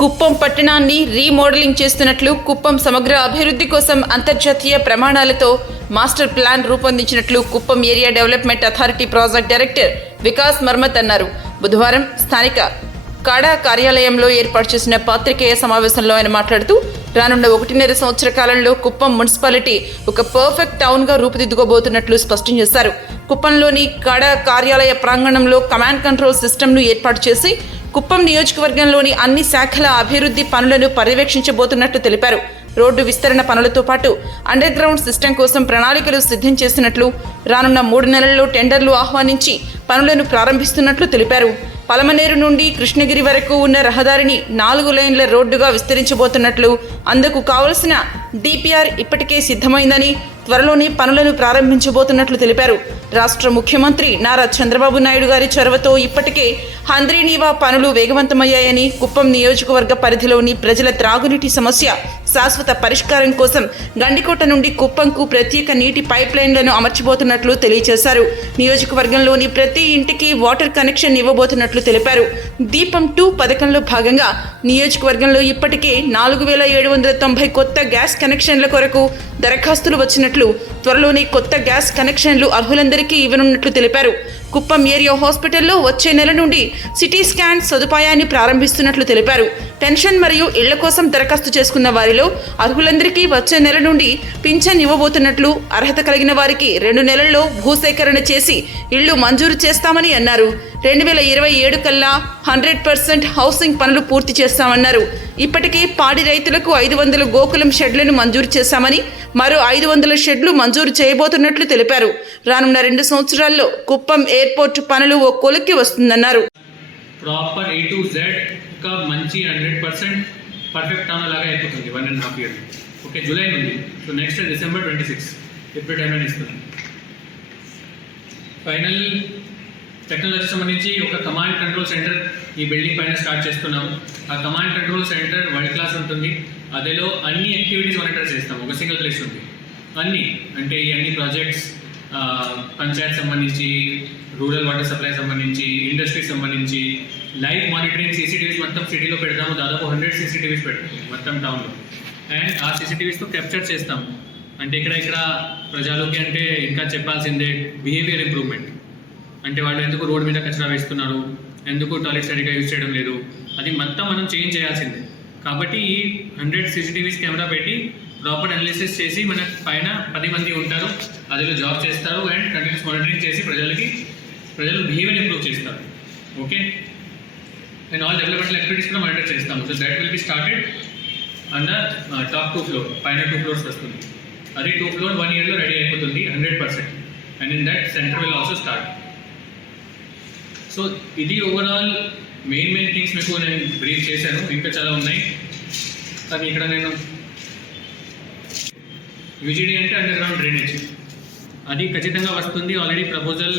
కుప్పం పట్టణాన్ని రీమోడలింగ్ చేస్తున్నట్లు కుప్పం సమగ్ర అభివృద్ధి కోసం అంతర్జాతీయ ప్రమాణాలతో master plan రూపొందించినట్లు Kuppam area development authority project director Vikas Marmat అన్నారు. బుధవారం స్థానిక కాడా కార్యాలయంలో ఏర్పాటు చేసిన పాత్రికేయ సమావేశంలో ఆయన మాట్లాడుతూ రానున్న ఒకటిన్నర సంవత్సర కాలంలో కుప్పం మున్సిపాలిటీ ఒక పర్ఫెక్ట్ టౌన్గా రూపుదిద్దుకోబోతున్నట్లు స్పష్టం చేశారు. కుప్పంలోని కాడా కార్యాలయ ప్రాంగణంలో కమాండ్ కంట్రోల్ సిస్టమ్ను ఏర్పాటు చేసి కుప్పం నియోజకవర్గంలోని అన్ని శాఖల అభివృద్ధి పనులను పర్యవేక్షించబోతున్నట్లు తెలిపారు. రోడ్డు విస్తరణ పనులతో పాటు అండర్ గ్రౌండ్ సిస్టమ్ కోసం ప్రణాళికలు సిద్ధం చేసినట్లు రానున్న మూడు నెలల్లో టెండర్లు ఆహ్వానించి పనులను ప్రారంభిస్తున్నట్లు తెలిపారు. పలమనేరు నుండి కృష్ణగిరి వరకు ఉన్న రహదారిని నాలుగు లైన్ల రోడ్డుగా విస్తరించబోతున్నట్లు అందుకు కావలసిన డిపిఆర్ ఇప్పటికే సిద్ధమైందని త్వరలోనే పనులను ప్రారంభించబోతున్నట్లు తెలిపారు. రాష్ట్ర ముఖ్యమంత్రి నారా చంద్రబాబు నాయుడు గారి చొరవతో ఇప్పటికే హంద్రీనీవా పనులు వేగవంతమయ్యాయని కుప్పం నియోజకవర్గ పరిధిలోని ప్రజల త్రాగునీటి సమస్య శాశ్వత పరిష్కారం కోసం గండికోట నుండి కుప్పంకు ప్రత్యేక నీటి పైప్ లైన్లను అమర్చబోతున్నట్లు తెలియజేశారు. నియోజకవర్గంలోని ప్రతి ఇంటికి వాటర్ కనెక్షన్ ఇవ్వబోతున్నట్లు తెలిపారు. దీపం టూ పథకంలో భాగంగా నియోజకవర్గంలో ఇప్పటికే నాలుగు వేల ఏడు వందల తొంభై కొత్త గ్యాస్ కనెక్షన్ల కొరకు దరఖాస్తులు వచ్చినట్లు త్వరలోనే కొత్త గ్యాస్ కనెక్షన్లు అర్హులందరికీ ఇవ్వనున్నట్లు తెలిపారు. కుప్పం ఏరియా హాస్పిటల్లో వచ్చే నెల నుండి సిటీ స్కాన్ సదుపాయాన్ని ప్రారంభిస్తున్నట్లు తెలిపారు. పెన్షన్ మరియు ఇళ్ళ కోసం దరఖాస్తు చేసుకున్న వారిలో అర్హులందరికీ వచ్చే నెల నుండి పింఛన్ ఇవ్వబోతున్నట్లు అర్హత కలిగిన వారికి రెండు నెలల్లో భూసేకరణ చేసి ఇళ్ళు మంజూరు చేస్తామని అన్నారు. రెండు వేల ఇరవై ఏడు కల్లా హండ్రెడ్ పర్సెంట్ హౌసింగ్ పనులు పూర్తి చేస్తామన్నారు. ఇప్పటికే పాడి రైతులకు ఐదు వందల గోకులం షెడ్లను మంజూరు చేశామని మరో ఐదు వందల షెడ్లు మంజూరు చేయబోతున్నట్లు తెలిపారు. రానున్న రెండు సంవత్సరాల్లో కుప్పం ఎయిర్పోర్ట్ పనులు ఓ కొలిక్కి వస్తుందన్నారు. ప్రాపర్ ఏ టు జెడ్ ఒక మంచి హండ్రెడ్ పర్సెంట్ పర్ఫెక్ట్ టౌన్ లాగా అయిపోతుంది one and half year. Okay July నుండి. So next December twenty six. ఎప్పుడు టైం ఇస్తుంది ఫైనల్ టెక్నాలజీ సంబంధించి ఒక కమాండ్ కంట్రోల్ సెంటర్ ఈ బిల్డింగ్ పైన స్టార్ట్ చేస్తున్నాము. ఆ command control centre world class ఉంటుంది. అదేలో అన్ని యాక్టివిటీస్ మానిటర్ చేస్తాం ఒక సింగిల్ ప్లేస్ ఉంది. అన్ని అంటే ఈ అన్ని ప్రాజెక్ట్స్ పంచాయత్ సంబంధించి రూరల్ వాటర్ సప్లై సంబంధించి ఇండస్ట్రీకి సంబంధించి లైవ్ మానిటరింగ్ సీసీటీవీస్ మొత్తం సిటీలో పెడతాము. దాదాపు హండ్రెడ్ సీసీటీవీస్ పెడతాము మొత్తం టౌన్లో అండ్ ఆ సీసీటీవీస్తో క్యాప్చర్ చేస్తాము అంటే ఇక్కడ ఇక్కడ ప్రజలకి అంటే ఇంకా చెప్పాల్సిందే బిహేవియర్ ఇంప్రూవ్మెంట్ అంటే వాళ్ళు ఎందుకు రోడ్ మీద కచరా వేస్తున్నారు? ఎందుకు టాయిలెట్ సరిగ్గా యూజ్ చేయడం లేదు? అది మొత్తం మనం చేంజ్ చేయాల్సిందే. కాబట్టి ఈ హండ్రెడ్ సీసీటీవీస్ కెమెరా పెట్టి ప్రాపర్ అనాలిసిస్ చేసి మన పైన పది మంది ఉంటారు. అదిలో జాబ్ చేస్తారు. అండ్ కంటిన్యూస్ మానిటరింగ్ చేసి ప్రజలకి ప్రజలు బిహేవియర్ ఇంప్రూవ్ చేస్తారు. Okay? And all developmental activities కూడా మానిటర్ చేస్తాము. So that will be started under top two floor పైన టూ ఫ్లోర్స్ వస్తుంది. అది టూ ఫ్లోర్ వన్ ఇయర్లో రెడీ అయిపోతుంది hundred percent and in that centre will also start so ఇది overall main main things మీకు నేను బ్రీఫ్ చేశాను. ఇంకా చాలా ఉన్నాయి. కానీ ఇక్కడ నేను యూజీడీ అంటే అండర్ గ్రౌండ్ డ్రైనేజ్ అది ఖచ్చితంగా వస్తుంది. ఆల్రెడీ ప్రపోజల్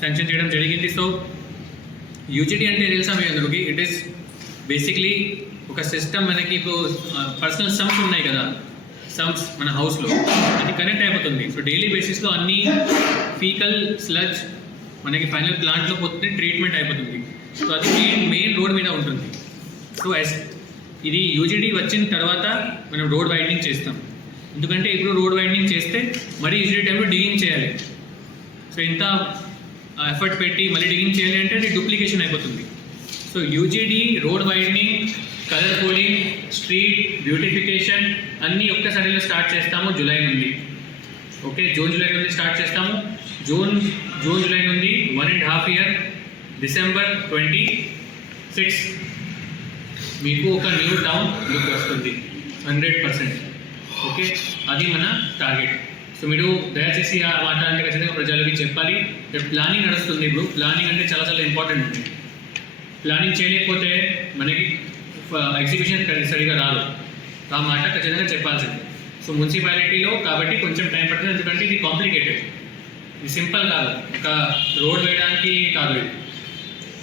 శాంక్షన్ చేయడం జరిగింది. సో యూజిటీ అంటే తెలుసా మీ అందరికి? ఇట్ ఈస్ బేసిక్లీ ఒక సిస్టమ్ మనకి ఇప్పుడు పర్సనల్ సమ్స్ ఉన్నాయి కదా. సమ్స్ మన హౌస్లో అది కనెక్ట్ అయిపోతుంది. సో డైలీ బేసిస్లో అన్ని ఫీకల్ స్లజ్ మనకి ఫైనల్ ప్లాంట్లో పోతే ట్రీట్మెంట్ అయిపోతుంది. సో అది మెయిన్ మెయిన్ రోడ్ మీద ఉంటుంది. సో ఎస్ ఇది యూజీడీ వచ్చిన తర్వాత మనం రోడ్ వైండింగ్ చేస్తాం. ఎందుకంటే ఇప్పుడు రోడ్ వైండింగ్ చేస్తే మరీ యూజీడీ టైంలో డిగింగ్ చేయాలి. సో ఇంత ఎఫర్ట్ పెట్టి మళ్ళీ డిగింగ్ చేయాలి అంటే అది డూప్లికేషన్ అయిపోతుంది. So UGD road widening colour cooling street beautification అన్నీ ఒక్కసారిలో స్టార్ట్ చేస్తాము జూలై నుండి. ఓకే జూన్ జూలై నుండి స్టార్ట్ చేస్తాము. జూన్ జూన్ జూలై నుండి one and half year December twenty six మీకు ఒక న్యూ టౌన్ లుక్ వస్తుంది. హండ్రెడ్ పర్సెంట్ ఓకే అది మన టార్గెట్ సో మీరు దయచేసి ఆ మాట అంటే ఖచ్చితంగా ప్రజలకి చెప్పాలి. ప్లానింగ్ నడుస్తుంది ఇప్పుడు. ప్లానింగ్ అంటే చాలా చాలా ఇంపార్టెంట్ ఉంది. ప్లానింగ్ చేయలేకపోతే మనకి ఎగ్జిబిషన్ సరిగా రాదు. ఆ మాట ఖచ్చితంగా చెప్పాల్సింది. సో మున్సిపాలిటీలో కాబట్టి కొంచెం టైం పడుతుంది. ఎందుకంటే ఇది కాంప్లికేటెడ్ ఇది సింపుల్ కాదు. ఒక రోడ్ వేయడానికి కాదు ఇది.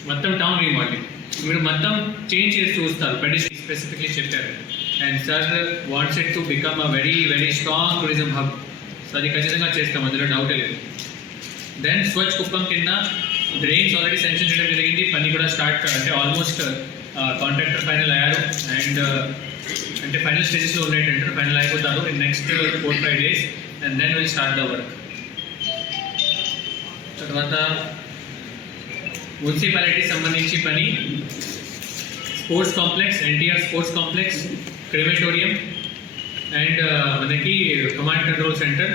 మొత్తం టౌన్ రీమోడలింగ్ మీరు మొత్తం చేంజ్ చేసి చూస్తారు. పెడిస్ట్రీ స్పెసిఫిక్లీ చెప్పారు. And sir wants it to become a very very strong tourism hub so అది ఖచ్చితంగా చేస్తాం అందులో డౌట్ లేదు. దెన్ స్వచ్ఛ కుప్పం కింద డ్రైన్స్ ఆల్రెడీ సెన్షన్ చేయడం జరిగింది. పని కూడా స్టార్ట్ అంటే ఆల్మోస్ట్ కాంట్రాక్టర్ ఫైనల్ అయ్యారు. అండ్ అంటే ఫైనల్ స్టేజెస్లో ఉన్నాయి టెండర్ ఫైనల్ అయిపోతారు. In next four five days and then will start the work తర్వాత మున్సిపాలిటీ సంబంధించి పని sports complex NTR sports complex crematorium and uh, మనకి కమాండ్ కంట్రోల్ సెంటర్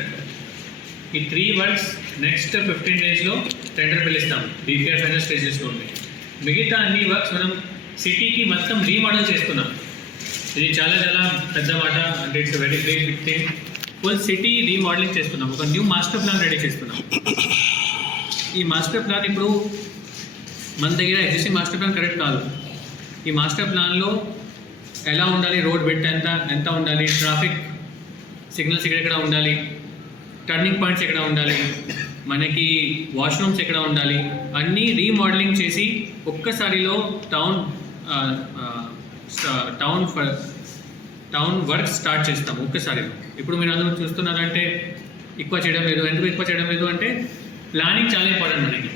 ఈ త్రీ వర్క్స్ నెక్స్ట్ ఫిఫ్టీన్ డేస్లో టెండర్ పిలుస్తాం బీపీఆర్ ఫైనల్ స్టేజెస్లో ఉంది మిగతా అన్ని వర్క్స్ మనం సిటీకి మొత్తం రీమోడల్ చేస్తున్నాం. ఇది చాలా చాలా పెద్ద మాట. అంటే it's very great big thing full city remodelling చేస్తున్నాం. ఒక న్యూ మాస్టర్ ప్లాన్ రెడీ చేస్తున్నాం. ఈ మాస్టర్ ప్లాన్ ఇప్పుడు మన దగ్గర ఎగ్జిస్టింగ్ మాస్టర్ ప్లాన్ కరెక్ట్ కాదు. ఈ మాస్టర్ ప్లాన్లో ఎలా ఉండాలి? రోడ్ బెట్ ఎంత? ఎంత ఉండాలి? ట్రాఫిక్ సిగ్నల్స్ ఎక్కడెక్కడ ఉండాలి? టర్నింగ్ పాయింట్స్ ఎక్కడ ఉండాలి? మనకి వాష్రూమ్స్ ఎక్కడ ఉండాలి? అన్నీ రీమోడలింగ్ చేసి ఒక్కసారిలో town town town work start చేస్తాం ఒక్కసారిలో. ఇప్పుడు మీరు అందరూ చూస్తున్నారంటే ఎక్కువ చేయడం లేదు. ఎందుకు ఎక్కువ చేయడం లేదు అంటే ప్లానింగ్ చాలా ఇంపార్టెంట్ మనకి.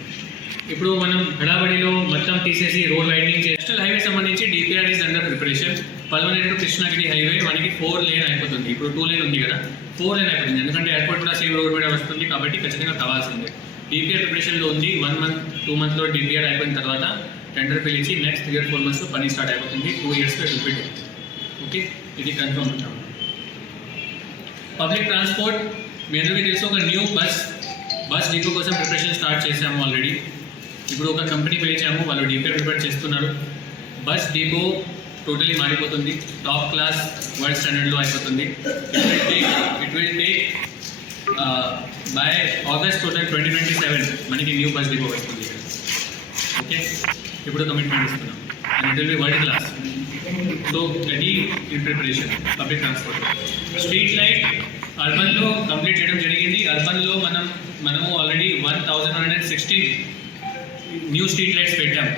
ఇప్పుడు మనం హడాబడిలో మొత్తం తీసేసి రోడ్ లైటింగ్ చేసి నేషనల్ హైవే సంబంధించి DPR is under preparation Palamaner Krishnagiri highway మనకి ఫోర్ లేన్ అయిపోతుంది. ఇప్పుడు టూ లేన్ ఉంది కదా. ఫోర్ లేన్ అయిపోతుంది. ఎందుకంటే ఎయిర్పోర్ట్ కూడా సేమ్ రోడ్ మీద వస్తుంది కాబట్టి ఖచ్చితంగా కావాల్సిందే డిపిఆర్ ప్రిపరేషన్లో ఉంది. వన్ మంత్ టూ మంత్లో డిపిఆర్ అయిపోయిన తర్వాత టెండర్ పిలిచి నెక్స్ట్ త్రీ ఫోర్ మంత్స్ పని స్టార్ట్ అయిపోతుంది. టూ ఇయర్స్లో రిపీట్ ఓకే ఇది కన్ఫర్మ్ ఉంటాం పబ్లిక్ ట్రాన్స్పోర్ట్ మీ అందరికీ తెలుసు ఒక న్యూ బస్ బస్ డిపో కోసం ప్రిపరేషన్ స్టార్ట్ చేసాము ఆల్రెడీ ఇప్పుడు ఒక కంపెనీ పిలిచాము. వాళ్ళు డిపిఆర్ ప్రిపేర్ చేస్తున్నారు. బస్ డిపో టోటలీ మారిపోతుంది. టాప్ క్లాస్ వరల్డ్ స్టాండర్డ్లో అయిపోతుంది. It will take by August total twenty twenty seven మనకి న్యూ బస్ డిపో వస్తుంది ఓకే ఇప్పుడు కమిట్మెంట్ ఇస్తున్నాం. And it will be world class so ready in preparation public transport street light అర్బన్లో complete చేయడం జరిగింది. అర్బన్లో మనం మనము already one thousand hundred and sixteen new street lights పెట్టాము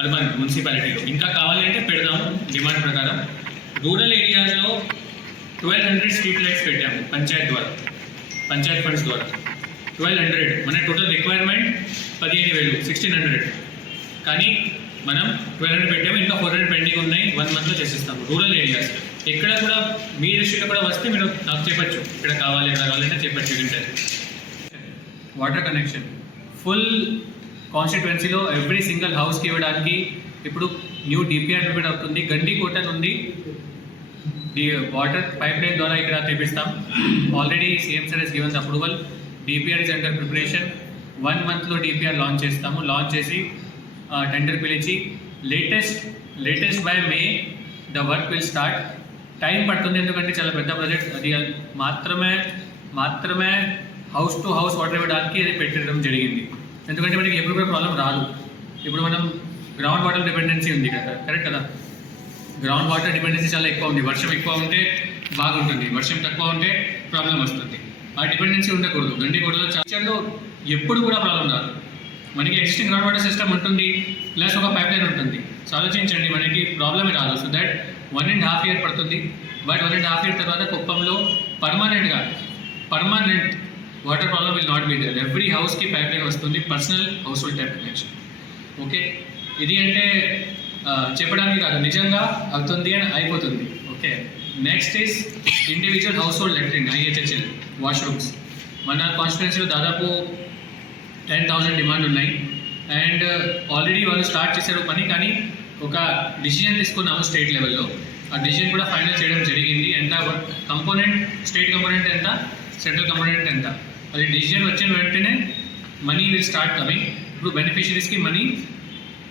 అర్బన్ మున్సిపాలిటీలో ఇంకా కావాలి అంటే పెడదాము డిమాండ్ ప్రకారం. రూరల్ ఏరియాస్లో ట్వెల్వ్ హండ్రెడ్ స్ట్రీట్ లైట్స్ పెట్టాము పంచాయత్ ద్వారా పంచాయత్ ఫండ్స్ ద్వారా. ట్వెల్వ్ హండ్రెడ్ మన టోటల్ రిక్వైర్మెంట్ పదిహేను వేలు సిక్స్టీన్ హండ్రెడ్. కానీ మనం ట్వెల్వ్ హండ్రెడ్ పెట్టాము ఇంకా ఫోర్ హండ్రెడ్ పెండింగ్ ఉన్నాయి వన్ మంత్లో చేసిస్తాము రూరల్ ఏరియాస్. ఎక్కడ కూడా మీ దృష్టిలో కూడా వస్తే మీరు నాకు చెప్పచ్చు. ఇక్కడ కావాలి ఇక్కడ కావాలంటే చెప్పచ్చు వింటారు. వాటర్ కనెక్షన్ ఫుల్ కాన్స్టిట్యువెన్సీలో ఎవ్రీ సింగిల్ హౌస్కి ఇవ్వడానికి ఇప్పుడు న్యూ డిపిఆర్ ప్రిపేర్ అవుతుంది. గండి కోటన్ ఉంది వాటర్ పైప్ లైన్ ద్వారా ఇక్కడ తెప్పిస్తాం. Already CM sir he's given approval DPR is under preparation one మంత్లో డిపిఆర్ లాంచ్ చేస్తాము. లాంచ్ చేసి టెండర్ పిలిచి latest latest by May the work will start time పడుతుంది ఎందుకంటే చాలా పెద్ద ప్రాజెక్ట్ అది మాత్రమే మాత్రమే హౌస్ టు హౌస్ వాటర్ ఇవ్వడానికి అది పెట్టడం జరిగింది. ఎందుకంటే మనకి ఎప్పుడు కూడా ప్రాబ్లం రాదు. ఇప్పుడు మనం గ్రౌండ్ వాటర్ డిపెండెన్సీ ఉంది కదా కరెక్ట్ కదా? గ్రౌండ్ వాటర్ డిపెండెన్సీ చాలా ఎక్కువ ఉంది. వర్షం ఎక్కువ ఉంటే బాగుంటుంది. వర్షం తక్కువ ఉంటే ప్రాబ్లం వస్తుంది. ఆ డిపెండెన్సీ ఉండకూడదు. గండి గొడవలో చార్చర్లో ఎప్పుడు కూడా ప్రాబ్లం రాదు. మనకి ఎగ్జిస్టింగ్ గ్రౌండ్ వాటర్ సిస్టమ్ ఉంటుంది ప్లస్ ఒక పైప్ లైన్ ఉంటుంది. సో ఆలోచించండి మనకి ప్రాబ్లమే రాదు. So that one and half year పడుతుంది. But one and half year తర్వాత కుప్పంలో పర్మనెంట్గా permanent water problem will not be there every హౌస్కి పైప్ లైన్ వస్తుంది personal household type connection. Okay? ఇది అంటే చెప్పడానికి కాదు నిజంగా అవుతుంది అని అయిపోతుంది. Okay? Next is individual household latrine IHHL washrooms మన కాన్స్టిట్యున్సీలో దాదాపు టెన్ థౌసండ్ డిమాండ్ ఉన్నాయి. అండ్ ఆల్రెడీ uh, వాళ్ళు స్టార్ట్ చేశారు పని కానీ ఒక డిసిజన్ తీసుకున్నాము స్టేట్ లెవెల్లో ఆ డిసిజన్ కూడా ఫైనల్ చేయడం జరిగింది. ఎంత కంపోనెంట్ స్టేట్ కంపోనెంట్ ఎంత సెంట్రల్ కంపోనెంట్ ఎంత? అది డిసిజన్ వచ్చిన వెంటనే మనీ విల్ స్టార్ట్ కమింగ్ ఇప్పుడు బెనిఫిషరీస్కి మనీ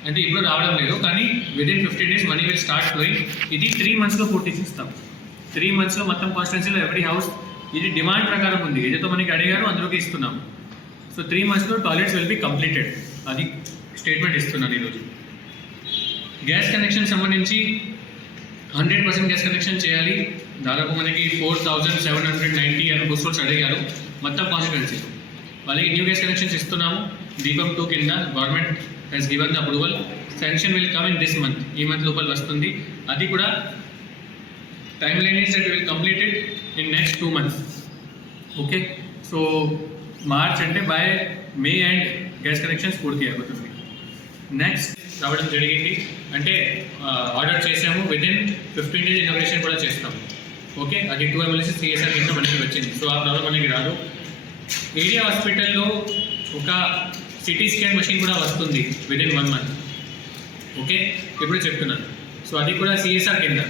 అంటే ఇప్పుడు రావడం లేదు. కానీ within fifteen days money will start going ఇది త్రీ మంత్స్లో పూర్తి చేస్తాం. త్రీ మంత్స్లో మొత్తం కాన్స్టిట్యున్సీలో ఎవ్రీ హౌస్ ఇది డిమాండ్ ప్రకారం ఉంది. ఏదైతే మనకి అడిగారో అందులోకి ఇస్తున్నాం. సో త్రీ మంత్స్లో టాయిలెట్స్ విల్ బి కంప్లీటెడ్ అది స్టేట్మెంట్ ఇస్తున్నాను ఈరోజు. గ్యాస్ కనెక్షన్ సంబంధించి హండ్రెడ్ పర్సెంట్ గ్యాస్ కనెక్షన్ చేయాలి. దాదాపు మనకి four thousand seven hundred ninety అని హౌస్ అడిగారు. మొత్తం కాన్స్టిట్యున్సీ వాళ్ళకి న్యూ గ్యాస్ కనెక్షన్స్ ఇస్తున్నాము. దీపం టూ కింద government has given the approval sanction will come in this month ఈ మంత్ లోపల వస్తుంది. అది కూడా time line is that will completed in next two months okay so March అంటే by May and gas connections పూర్తి అయిపోతుంది. Next రావడం జరిగింది. అంటే ఆర్డర్ చేసాము within fifteen days inauguration కూడా చేస్తాము. ఓకే అది టూ ఎమ్మెల్సీ సిఎస్ఆర్ కింద మనకి వచ్చింది. సో ఆ ప్రాబ్లం మనకి రాదు. ఏరియా హాస్పిటల్లో ఒక సిటీ స్కాన్ మెషిన్ కూడా వస్తుంది within one month okay ఇప్పుడు చెప్తున్నాను. సో అది కూడా సిఎస్ఆర్ కింద.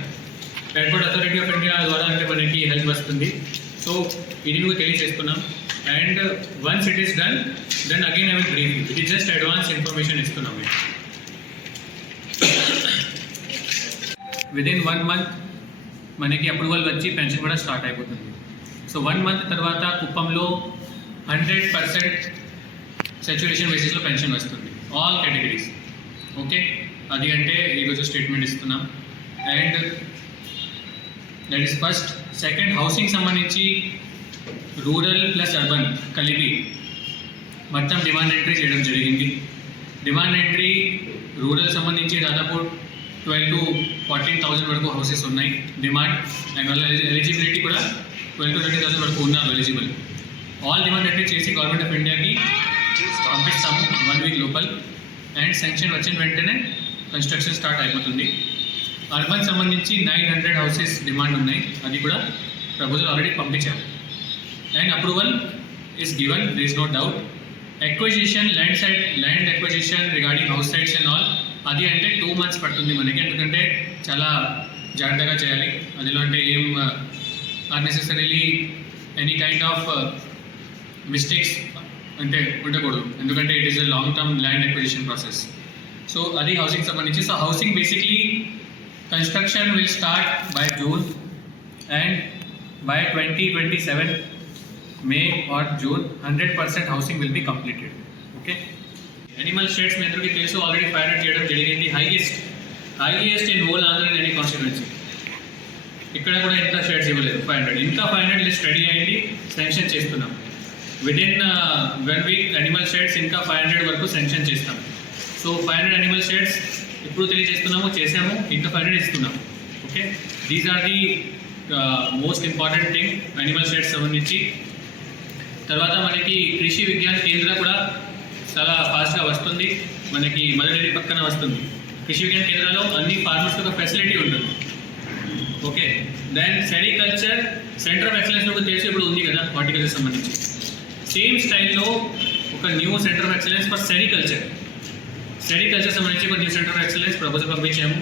ఎయిర్పోర్ట్ అథారిటీ ఆఫ్ ఇండియా ద్వారా అంటే మనకి హెల్ప్ వస్తుంది. సో ఇది కూడా తెలియజేస్తున్నాం and once it is done then again I will brief ఇది జస్ట్ అడ్వాన్స్ ఇన్ఫర్మేషన్ ఇస్తున్నాం మేము. విద్ ఇన్ వన్ మంత్ మనకి అప్రూవల్ వచ్చి పెన్షన్ కూడా స్టార్ట్ అయిపోతుంది. సో వన్ మంత్ తర్వాత కుప్పంలో హండ్రెడ్ పర్సెంట్ సెచ్యురేషన్ బేసిస్లో పెన్షన్ వస్తుంది. ఆల్ కేటగిరీస్ ఓకే అది అంటే ఈరోజు స్టేట్మెంట్ ఇస్తున్నాం. And that is first second housing సంబంధించి రూరల్ ప్లస్ అర్బన్ కలిపి మొత్తం డిమాండ్ ఎంట్రీ చేయడం జరిగింది. డిమాండ్ ఎంట్రీ రూరల్ సంబంధించి దాదాపు ట్వెల్వ్ టు ఫార్టీన్ థౌసండ్ వరకు హౌసెస్ ఉన్నాయి. డిమాండ్ అండ్ వాళ్ళ ఎలిజిబిలిటీ కూడా ట్వెల్వ్ టు థర్టీ థౌసండ్ వరకు ఉన్నారు ఎలిజిబుల్ ఆల్ డిమాండ్ ఎంట్రీ చేసి గవర్నమెంట్ ఆఫ్ ఇండియాకి పంపిస్తాము వన్ వీక్ లోపల. అండ్ శాంక్షన్ వచ్చిన వెంటనే కన్స్ట్రక్షన్ స్టార్ట్ అయిపోతుంది. అర్బన్ సంబంధించి నైన్ హండ్రెడ్ హౌసెస్ డిమాండ్ ఉన్నాయి. అది కూడా proposal already పంపించాము and approval is given, there is no doubt. Acquisition, land site, land acquisition regarding house sites and all, అది అంటే టూ మంత్స్ పడుతుంది మనకి. ఎందుకంటే చాలా జాగ్రత్తగా చేయాలి. అదిలో అంటే ఏం unnecessarily any kind of mistakes అంటే ఉండకూడదు. ఎందుకంటే it is a long term land acquisition process so అది హౌసింగ్ సంబంధించి. So housing basically construction will start by June and by twenty twenty seven May or June hundred percent housing will be completed okay animal sheds మీ అందరికీ తెలుసు. Already five చేయడం జరిగింది. Highest highest in whole Andhra in any constituency ఇక్కడ కూడా ఇంత sheds ఇవ్వలేదు. Five hundred ఇంకా five hundred list ready అయ్యింది సెన్షన్ చేస్తున్నాం. Within one week animal sheds ఇంకా ఫైవ్ హండ్రెడ్ వరకు సెన్షన్ చేస్తాం. So five hundred animal sheds ఇప్పుడు తెలియజేస్తున్నాము చేసాము ఇంకా ఫైవ్ హండ్రెడ్ ఇస్తున్నాము okay these are the most important thing animal sheds సంబంధించి. తర్వాత మనకి కృషి విజ్ఞాన కేంద్ర కూడా చాలా ఫాస్ట్గా వస్తుంది. మనకి మదనడి పక్కన వస్తుంది. కృషి విజ్ఞాన కేంద్రంలో అన్ని ఫార్మర్స్ ఒక ఫెసిలిటీ ఉంటుంది. Okay then sericulture centre of excellence కూడా తెలిసి ఇప్పుడు ఉంది కదా హార్టికల్చర్ సంబంధించి. సేమ్ స్టైల్లో ఒక new centre of excellence for sericulture sericulture సంబంధించి ఒక new centre of excellence proposal పంపించాము.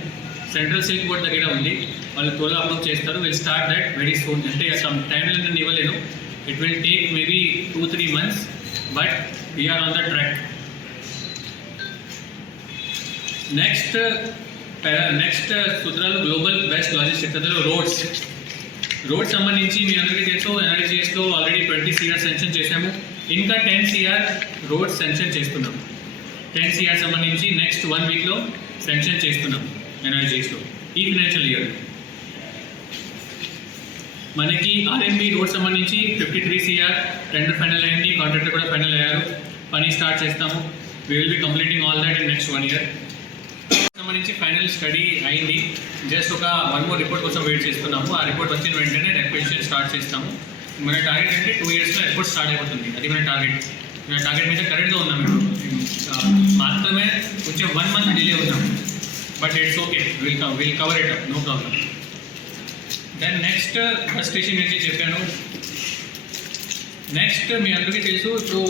Central silk board దగ్గర ఉంది. వాళ్ళు త్వరలో అప్రూవ్ చేస్తారు. Will start that very soon అంటే సమ్ టైం నేను ఇవ్వలేను it will take maybe two three months but we're on the track next next సూత్రాలు global best logistic roads road సంబంధించి మీ అందరికీ తెలుసు ఎన్ఆర్జీఎస్లో ఆల్రెడీ ట్వంటీ సిఆర్ సెన్షన్ చేశాము. ఇంకా టెన్ సిఆర్ రోడ్ సెన్షన్ చేస్తున్నాం. టెన్ సిఆర్ సంబంధించి నెక్స్ట్ వన్ వీక్లో సెన్షన్ చేస్తున్నాం ఎన్ఆర్జీఎస్లో ఈ ఫినాన్షియల్ ఇయర్ మనకి ఆర్ఎంబి రోడ్ సంబంధించి fifty three CR tender final అయింది కాంట్రాక్టర్ కూడా ఫైనల్ అయ్యారు. పని స్టార్ట్ చేస్తాము. We will be completing all that in next one year సంబంధించి ఫైనల్ స్టడీ అయింది. జస్ట్ ఒక వన్ మోర్ రిపోర్ట్ కోసం వెయిట్ చేస్తున్నాము. ఆ రిపోర్ట్ వచ్చిన వెంటనే రెక్వెషన్ స్టార్ట్ చేస్తాము. మన టార్గెట్ అంటే టూ ఇయర్స్లో రిపోర్ట్ స్టార్ట్ అయిపోతుంది. అది మన టార్గెట్ మన టార్గెట్ మీద కరెక్ట్గా ఉన్నాం మేము మాత్రమే కొంచెం వన్ మంత్ డిలే ఉన్నాం but it's okay will will cover it up no problem then next bus station గురించి చెప్పాను. నెక్స్ట్ మీ అందరికీ తెలుసు ఇప్పుడు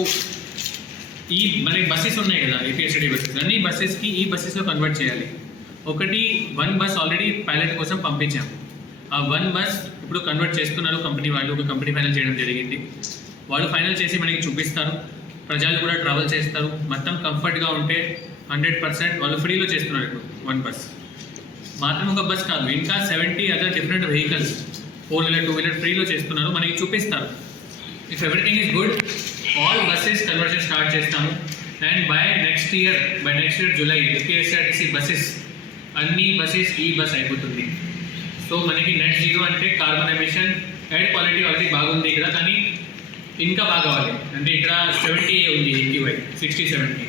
ఈ మనకి బస్సెస్ ఉన్నాయి కదా ఏపీఎస్టీ బస్సెస్ అన్ని బస్సెస్కి ఈ బస్సెస్లో కన్వర్ట్ చేయాలి. ఒకటి వన్ బస్ ఆల్రెడీ పైలట్ కోసం పంపించాం. ఆ వన్ బస్ ఇప్పుడు కన్వర్ట్ చేస్తున్నారు కంపెనీ వాళ్ళు ఒక కంపెనీ ఫైనల్ చేయడం జరిగింది. వాళ్ళు ఫైనల్ చేసి మనకి చూపిస్తారు. ప్రజలు కూడా ట్రావెల్ చేస్తారు. మొత్తం కంఫర్ట్గా ఉంటే హండ్రెడ్ పర్సెంట్ వాళ్ళు ఫ్రీలో చేస్తున్నారు ఇప్పుడు వన్ బస్ మాత్రం ఒక బస్ కాదు ఇంకా seventy other different vehicles four wheeler two wheeler ఫ్రీలో చేస్తున్నారు. మనకి చూపిస్తారు. If everything is good all buses conversion start చేస్తాము. And by next year by next year July APSRTC buses అన్ని బస్సెస్ ఈ బస్ అయిపోతుంది. సో మనకి net zero అంటే carbon emission air quality already బాగుంది ఇక్కడ కానీ ఇంకా బాగా కావాలి. అంటే ఇక్కడ సెవెంటీ ఉంది ఏక్యూఐ సిక్స్టీ సెవెంటీ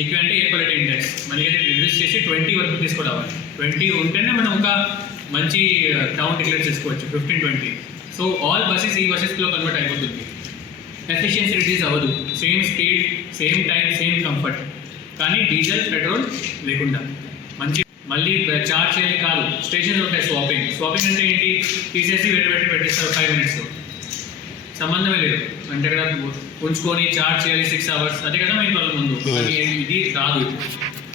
ఏక్యూ అంటే ఎయిర్ క్వాలిటీ ఇండెక్స్ మనకి రిడ్యూస్ చేసి ట్వంటీ వరకు తీసుకురావాలి. ట్వంటీ ఉంటేనే మనం ఒక మంచి టౌన్ డిక్లేర్ చేసుకోవచ్చు fifteen twenty so all buses e బస్సెస్లో convert అయిపోతుంది. ఎఫిషియన్సీ రిడ్యూస్ అవ్వదు. Same speed same time same comfort కానీ డీజిల్ పెట్రోల్ లేకుండా. మంచి మళ్ళీ చార్జ్ చేయాలి కాదు. స్టేషన్స్ ఉంటాయి స్వాపింగ్ స్వాపింగ్ అంటే ఏంటి? తీసేసి పెట్టి పెట్టేస్తారు ఫైవ్ మినిట్స్లో సంబంధమే లేదు. అంటే ఇక్కడ ఉంచుకొని చార్జ్ చేయాలి సిక్స్ అవర్స్ అదే కదా మీ వాళ్ళ ముందు. అది ఇది రాదు.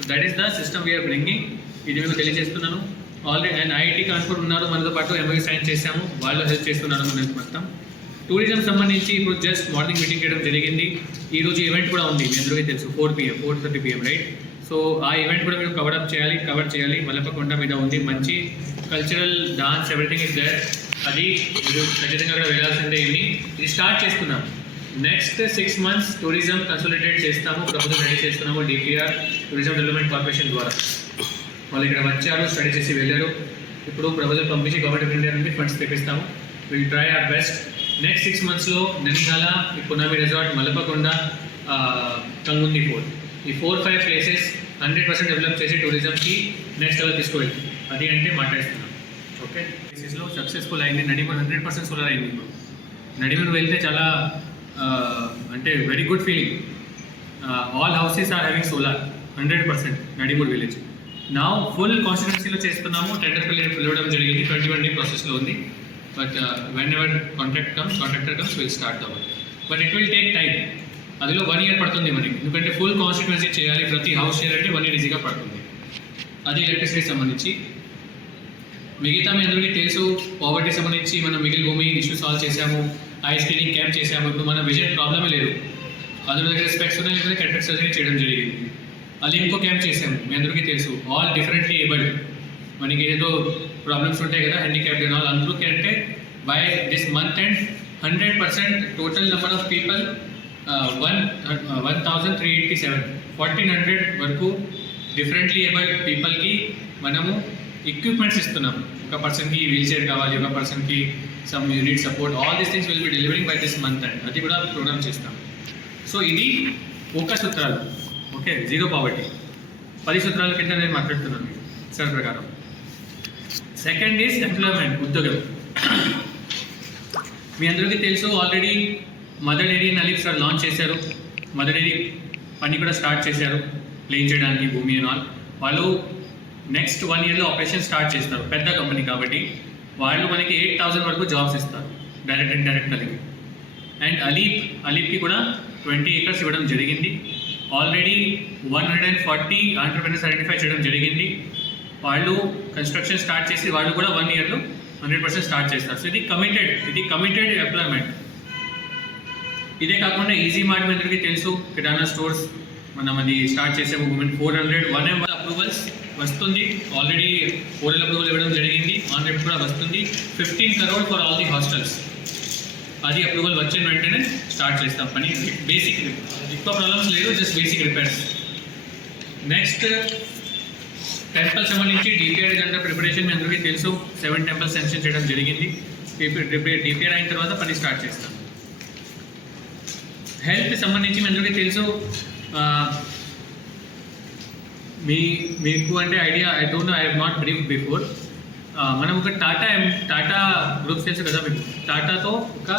That is the system we're bringing ఇది మీకు తెలియజేస్తున్నాను. ఆల్రెడీ అండ్ ఐఐటి కాన్పూర్ ఉన్నారు. మనతో పాటు ఎంఐ సైన్ చేశాము. వాళ్ళు హెల్ప్ చేస్తున్నారు మనకి మొత్తం. టూరిజం సంబంధించి ఇప్పుడు జస్ట్ మార్నింగ్ మీటింగ్ చేయడం జరిగింది. ఈ రోజు ఈవెంట్ కూడా ఉంది మీ అందరికీ తెలుసు four PM four thirty PM right so ఆ ఈవెంట్ కూడా మీరు కవర్ అప్ చేయాలి కవర్ చేయాలి మలపకొండ మీద ఉంది. మంచి cultural dance everything is there అది మీరు ఖచ్చితంగా అక్కడ వెళ్ళాల్సిందే ఇవి ఇది స్టార్ట్ చేస్తున్నాం next six months tourism consult చేస్తాము ప్రభుత్వం రెడీ చేస్తున్నాము డిపిఆర్ టూరిజం డెవలప్మెంట్ కార్పొరేషన్ ద్వారా. వాళ్ళు ఇక్కడ వచ్చారు స్టడీ చేసి వెళ్ళారు. ఇప్పుడు ప్రభుత్వం పంపించి గవర్నమెంట్ ఆఫ్ ఇండియా నుండి funds తెప్పిస్తాము. Will try our best next six మంత్స్లో నెన్నిగాల ఈ పునామి రిసార్ట్ మలపకొండ కంగుంది ఫోర్ట్. ఈ four five places hundred percent develop చేసి టూరిజంకి నెక్స్ట్ లెవెల్ తీసుకువెళ్తుంది. అది అంటే మాట్లాడుతున్నాం. ఓకే ప్లేసెస్లో సక్సెస్ఫుల్ అయింది. నడిమన్ హండ్రెడ్ పర్సెంట్ సోలార్ అయింది ఇప్పుడు. నడిమన్ వెళ్తే చాలా అంటే very good feeling all houses are having solar hundred percent Nadimur village నా ఫుల్ కాన్స్టిట్యున్సీలో చేస్తున్నాము. టెండర్ పిల్లలు పిలవడం జరిగింది. ట్వంటీ వన్ డే ప్రాసెస్లో ఉంది. But whenever contract comes contractor comes will start అవ్వాలి but it will take time అదిలో వన్ ఇయర్ పడుతుంది మనకి ఎందుకంటే ఫుల్ కాన్స్టిట్యున్సీ చేయాలి ప్రతి హౌస్ చేయాలంటే వన్ ఇయర్ ఈజీగా పడుతుంది. అది ఎలక్ట్రిసిటీ సంబంధించి. మిగతా మీ అందరికీ తెలుసు పావర్టీ సంబంధించి మనం మిగిలిన భూమి ఇష్యూ సాల్వ్ చేశాము ఐ స్క్రీనింగ్ క్యాంప్ చేశాము ఇప్పుడు మన విజన్ ప్రాబ్లమే లేదు. అందరి దగ్గర స్పెక్స్ ఉన్నాయి లేకపోతే కరెక్ట్ సర్జరీ చేయడం జరిగింది. అది ఇంకో క్యాంప్ చేశాము మీ అందరికీ తెలుసు. ఆల్ డిఫరెంట్లీ ఏబుల్డ్ మనకి ఏదో ప్రాబ్లమ్స్ ఉంటాయి కదా హ్యాండిక్యాప్డ్ అండ్ ఆల్ అందరికీ అంటే by this month and hundred percent total number of people one one thousand three eighty seven fourteen hundred వరకు డిఫరెంట్లీ ఏబుల్డ్ పీపుల్కి మనము ఎక్విప్మెంట్స్ ఇస్తున్నాం ఒక పర్సన్కి వీల్ చైర్ కావాలి ఒక పర్సన్కి some unit support all these things will be delivering by this month and అది కూడా ప్రోగ్రామ్ చేస్తాం సో ఇది ఒక సూత్రాలు. ఓకే జీరో పావర్టీ పది సూత్రాల కింద నేను మాట్లాడుతున్నాను సార్ ప్రకారం. సెకండ్ ఈజ్ ఎంప్లాయ్మెంట్ ఉద్యోగం. మీ అందరికీ తెలుసు ఆల్రెడీ మదర్ డైరీ నలీఫ్ సార్ లాంచ్ చేశారు. మదర్ డైరీ పని కూడా స్టార్ట్ చేశారు ప్లేన్ చేయడానికి భూమి అండ్ ఆల్ వాళ్ళు నెక్స్ట్ వన్ ఇయర్లో ఆపరేషన్ స్టార్ట్ చేస్తారు పెద్ద కంపెనీ కాబట్టి. వాళ్ళు మనకి ఎయిట్ థౌసండ్ వరకు జాబ్స్ ఇస్తారు డైరెక్ట్ అండ్ డైరెక్ట్ కలిగి అండ్ అలీప్ అలీప్కి కూడా ట్వంటీ ఏకర్స్ ఇవ్వడం జరిగింది. Already one hundred and forty entrepreneurs identify చేయడం జరిగింది. వాళ్ళు కన్స్ట్రక్షన్ స్టార్ట్ చేసి వాళ్ళు కూడా వన్ ఇయర్లో హండ్రెడ్ పర్సెంట్ స్టార్ట్ చేస్తారు. సో ఇది కమిటెడ్ ఇది కమిటెడ్ ఎంప్లాయ్మెంట్ ఇదే కాకుండా ఈజీ మార్ట్ మీ అందరికీ తెలుసు. కిరాణా స్టోర్స్ మనం అది స్టార్ట్ చేసే moment four hundred one M approvals వస్తుంది. ఆల్రెడీ ఓరల్ అప్రూవల్ ఇవ్వడం జరిగింది. వన్ రేట్ కూడా వస్తుంది. Fifteen crore for all the hostels అది అప్రూవల్ వచ్చిన వెంటనే స్టార్ట్ చేస్తాం. పని బేసిక్ ఎక్కువ ప్రాబ్లమ్స్ లేదు just basic repairs next temple సంబంధించి డిపిఆర్ గంట ప్రిపరేషన్ మీ అందరికీ తెలుసు. సెవెన్ టెంపుల్స్ సెన్షన్ చేయడం జరిగింది. డిపిఆర్ అయిన తర్వాత పని స్టార్ట్ చేస్తాం. హెల్త్ సంబంధించి మీ అందరికీ తెలుసు. మీ మీకు అంటే idea I don't know I have not brief before మనం ఒక టాటా టాటా గ్రూప్స్ తెలుసు కదా మీకు. టాటాతో ఒక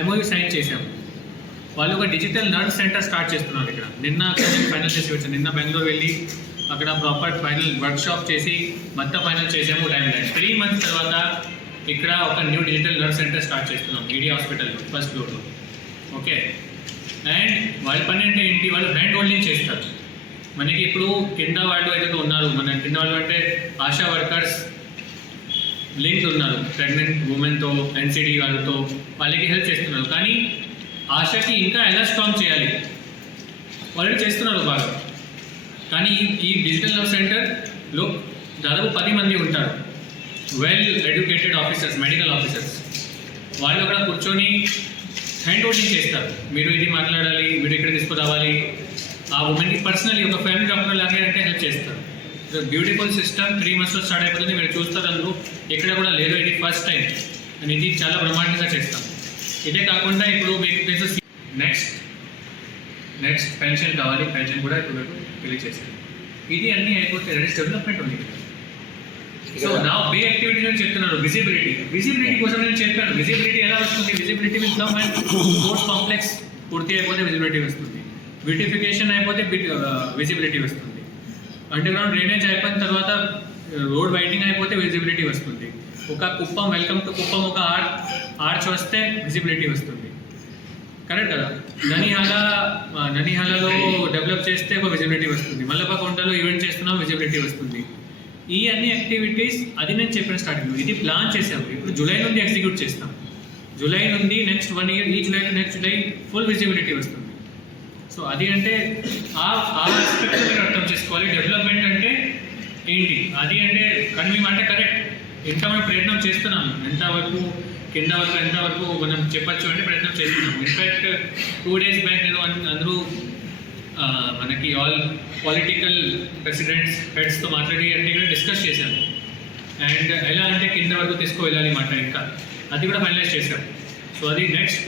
ఎంఓయూ సైన్ చేశాము వాళ్ళు ఒక డిజిటల్ నర్స్ సెంటర్ స్టార్ట్ చేస్తున్నారు ఇక్కడ. నిన్న ఫైనల్ చేసి వచ్చాను నిన్న బెంగళూరు వెళ్ళి అక్కడ ప్రాపర్ ఫైనల్ వర్క్షాప్ చేసి మొత్తం ఫైనల్ చేసాము టైం లైన్ త్రీ మంత్స్ తర్వాత ఇక్కడ ఒక new digital nurse centre start చేస్తున్నాం ఈడీ హాస్పిటల్ ఫస్ట్ ఫ్లోర్లో ఓకే అండ్ వాళ్ళ పని అంటే ఏంటి? వాళ్ళు హ్యాండ్ హోల్డింగ్ చేస్తారు. మనకి ఇప్పుడు కింద వాళ్ళు ఏదైతే ఉన్నారు మన కింద వాళ్ళు అంటే ఆశా వర్కర్స్ లింక్స్ ఉన్నారు ప్రెగ్నెంట్ ఉమెన్తో ఎన్సిడి వాళ్ళతో వాళ్ళకి హెల్ప్ చేస్తున్నారు. కానీ ఆశకి ఇంకా ఎలా స్ట్రాంగ్ చేయాలి? వాళ్ళు చేస్తున్నారు బాగా. కానీ ఈ- డిజిటల్ లవ్ సెంటర్లో దాదాపు పది మంది ఉంటారు. Well educated officers medical officers వాళ్ళు అక్కడ కూర్చొని హ్యాండ్ హోల్డింగ్ చేస్తారు. మీరు ఇది మాట్లాడాలి మీరు ఇక్కడ తీసుకురావాలి. ఆ ఉమెన్కి పర్సనలీ ఒక ఫ్యామిలీ డాక్టర్ లాగే అంటే హెల్ప్ చేస్తారు. బ్యూటిఫుల్ సిస్టమ్ త్రీ మంత్స్లో స్టార్ట్ అయిపోతుంది. మీరు చూస్తారు అందరూ ఎక్కడ కూడా లేదు. ఇది ఫస్ట్ టైం అని ఇది చాలా బ్రహ్మాండంగా చేస్తాం. ఇదే కాకుండా ఇప్పుడు మీకు తెలుసు నెక్స్ట్ నెక్స్ట్ పెన్షన్ కావాలి. పెన్షన్ కూడా ఇప్పుడు మీకు తెలియజేస్తాను ఇది అన్నీ అయిపోతే రెడీ డెవలప్మెంట్ ఉంది సో నా బే యాక్టివిటీ అని చెప్తున్నారు విజిబిలిటీ విజిబిలిటీ కోసం నేను చెప్పాను విజిబిలిటీ ఎలా వస్తుంది? Visibility with come and sports complex పూర్తి అయిపోతే విజిబిలిటీ వస్తుంది. బ్యూటిఫికేషన్ అయిపోతే విజిబిలిటీ వస్తుంది. అండర్ గ్రౌండ్ డ్రైనేజ్ అయిపోయిన తర్వాత రోడ్ వైడింగ్ అయిపోతే విజిబిలిటీ వస్తుంది. ఒక కుప్పం వెల్కమ్ టు కుప్పం ఒక ఆర్ ఆర్చ్ వస్తే విజిబిలిటీ వస్తుంది. కరెక్ట్ కదా. ననిహాల ననిహాలలో డెవలప్ చేస్తే ఒక విజిబిలిటీ వస్తుంది. మల్లపకొండలో ఈవెంట్ చేస్తున్నాం విజిబిలిటీ వస్తుంది. ఈ అన్ని యాక్టివిటీస్ అది నేను చెప్పిన స్టార్టింగ్ ఇది ప్లాన్ చేసాము ఇప్పుడు జూలై నుండి ఎగ్జిక్యూట్ చేస్తాం. జూలై నుండి నెక్స్ట్ వన్ ఇయర్ ఈ July next July full visibility వస్తుంది. సో అది అంటే ఆ ఆ ఆస్పెక్ట్ మీరు అర్థం చేసుకోవాలి. డెవలప్మెంట్ అంటే ఏంటి? అది అంటే కానీ మేము అంటే కరెక్ట్ ఎంత మనం ప్రయత్నం చేస్తున్నాము. ఎంతవరకు కింద వరకు ఎంత వరకు మనం చెప్పచ్చు అంటే ప్రయత్నం చేస్తున్నాం ఇన్ఫ్యాక్ట్ టూ డేస్ బ్యాక్ నేను అందరూ మనకి ఆల్ పొలిటికల్ ప్రెసిడెంట్స్ హెడ్స్తో మాట్లాడి అన్ని కూడా డిస్కస్ చేశాను అండ్ ఎలా అంటే కింద వరకు తీసుకువెళ్ళాలి మాట ఇంకా. అది కూడా ఫైనలైజ్ చేశాం సో అది నెక్స్ట్